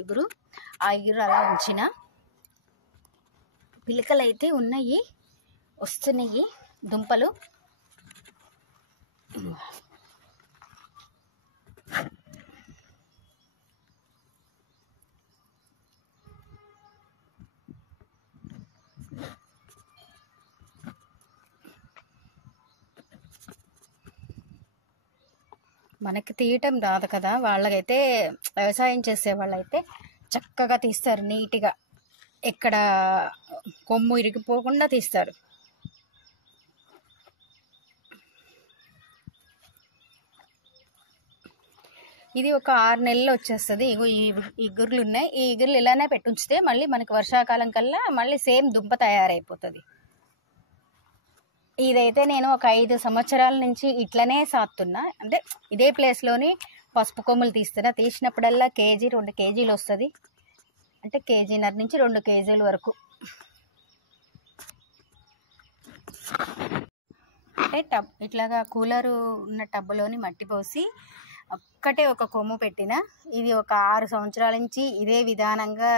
ఇగురు. ఆ ఇగురు అలా ఉంచిన. పిలకలు అయితే ఉన్నాయి, వస్తున్నాయి దుంపలు. మనకి తీయటం రాదు కదా, వాళ్ళకైతే వ్యవసాయం చేసే వాళ్ళైతే చక్కగా తీస్తారు నీట్గా, ఎక్కడ కొమ్ము ఇరిగిపోకుండా తీస్తారు. ఇది ఒక 6 నెలలు వచ్చేస్తుంది. ఇగో ఈ ఇగుర్లు ఉన్నాయి. ఈ ఇగుర్లు ఇలానే పెట్టుంచితే మళ్ళీ మనకి వర్షాకాలం కల్లా మళ్ళీ సేమ్ దుంప తయారైపోతుంది. ఇదైతే నేను ఒక 5 సంవత్సరాల నుంచి ఇట్లనే సాతున్నా. అంటే ఇదే ప్లేస్లోని పసుపు కొమ్ములు తీస్తున్నా. తీసినప్పుడల్లా కేజీ 2 కేజీలు వస్తుంది. అంటే కేజీన్నర నుంచి 2 కేజీల వరకు. అంటే ఇట్లాగా కూలరు ఉన్న టబ్బులోని మట్టి పోసి ఒక్కటే ఒక కొమ్ము పెట్టిన. ఇది ఒక 6 సంవత్సరాల నుంచి ఇదే విధానంగా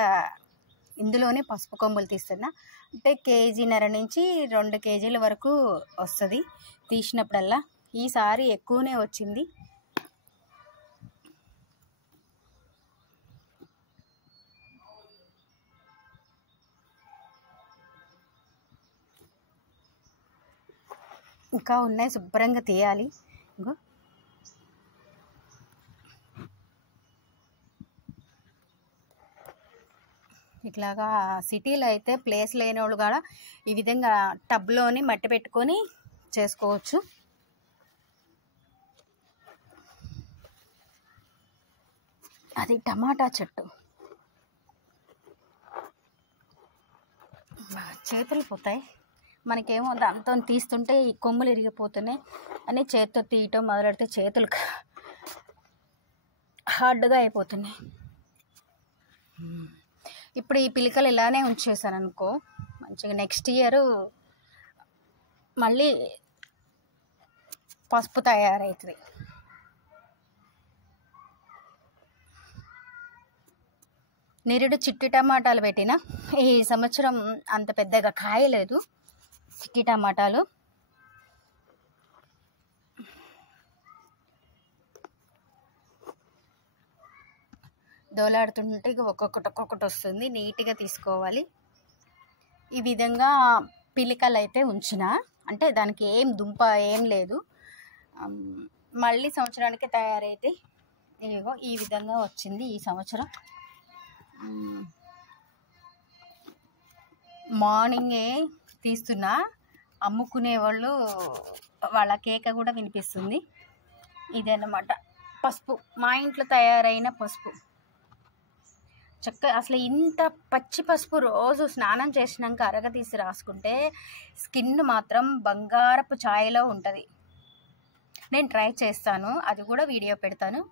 ఇందులోనే పసుపు కొమ్ములు తీస్తున్నా. అంటే కేజీన్నర నుంచి 2 కేజీల వరకు వస్తుంది తీసినప్పుడల్లా. ఈసారి ఎక్కువనే వచ్చింది. ఇంకా ఉన్నాయి, శుభ్రంగా తీయాలి. ఇంకో ఇట్లాగా సిటీలో అయితే ప్లేస్ లేని వాళ్ళు కూడా ఈ విధంగా టబ్లోని మట్టి పెట్టుకొని చేసుకోవచ్చు. అది టమాటా చెట్టు. చేతులు పోతాయి మనకేమో, దాంతో తీస్తుంటే ఈ కొమ్ములు ఇరిగిపోతున్నాయి అని చేతితో తీయటం మొదలెడితే చేతులు హార్డ్గా అయిపోతున్నాయి. ఇప్పుడు ఈ పిలకలు ఇలానే ఉంచేసాను అనుకో, మంచిగా నెక్స్ట్ ఇయర్ మళ్ళీ పసుపు తయారవుతుంది. నిరుడు చిట్టి టమాటాలు పెట్టిన. ఈ సంవత్సరం అంత పెద్దగా కాయలేదు చిట్టి టమాటాలు. దోలాడుతుంటే ఒక్కొక్కటి వస్తుంది. నీట్గా తీసుకోవాలి. ఈ విధంగా పిలికలు అయితే ఉంచిన. అంటే దానికి ఏం దుంప ఏం లేదు, మళ్ళీ సంవత్సరానికి తయారైతే ఇదిగో ఈ విధంగా వచ్చింది ఈ సంవత్సరం. మార్నింగే తీస్తున్నా. అమ్ముకునే వాళ్ళు వాళ్ళ కేక కూడా వినిపిస్తుంది. ఇదన్నమాట పసుపు, మా ఇంట్లో తయారైన పసుపు. అసలు ఇంత పచ్చి పసుపు రోజు స్నానం చేసినాక అరగదీసి రాసుకుంటే స్కిన్ మాత్రం బంగారపు ఛాయలో ఉంటుంది. నేను ట్రై చేస్తాను, అది కూడా వీడియో పెడతాను.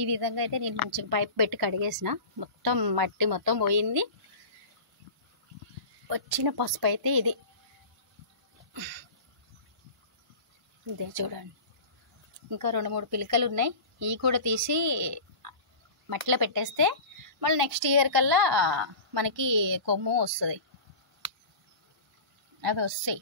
ఈ విధంగా అయితే నేను మంచిగా పైప్ పెట్టి కడిగేసిన. మొత్తం మట్టి మొత్తం పోయింది. వచ్చిన పసుపు అయితే ఇదే చూడండి. ఇంకా 2-3 పిలకలు ఉన్నాయి. ఇవి కూడా తీసి మట్టిలో పెట్టేస్తే మళ్ళీ నెక్స్ట్ ఇయర్ కల్లా మనకి కొమ్ము వస్తుంది. అవి వస్తాయి.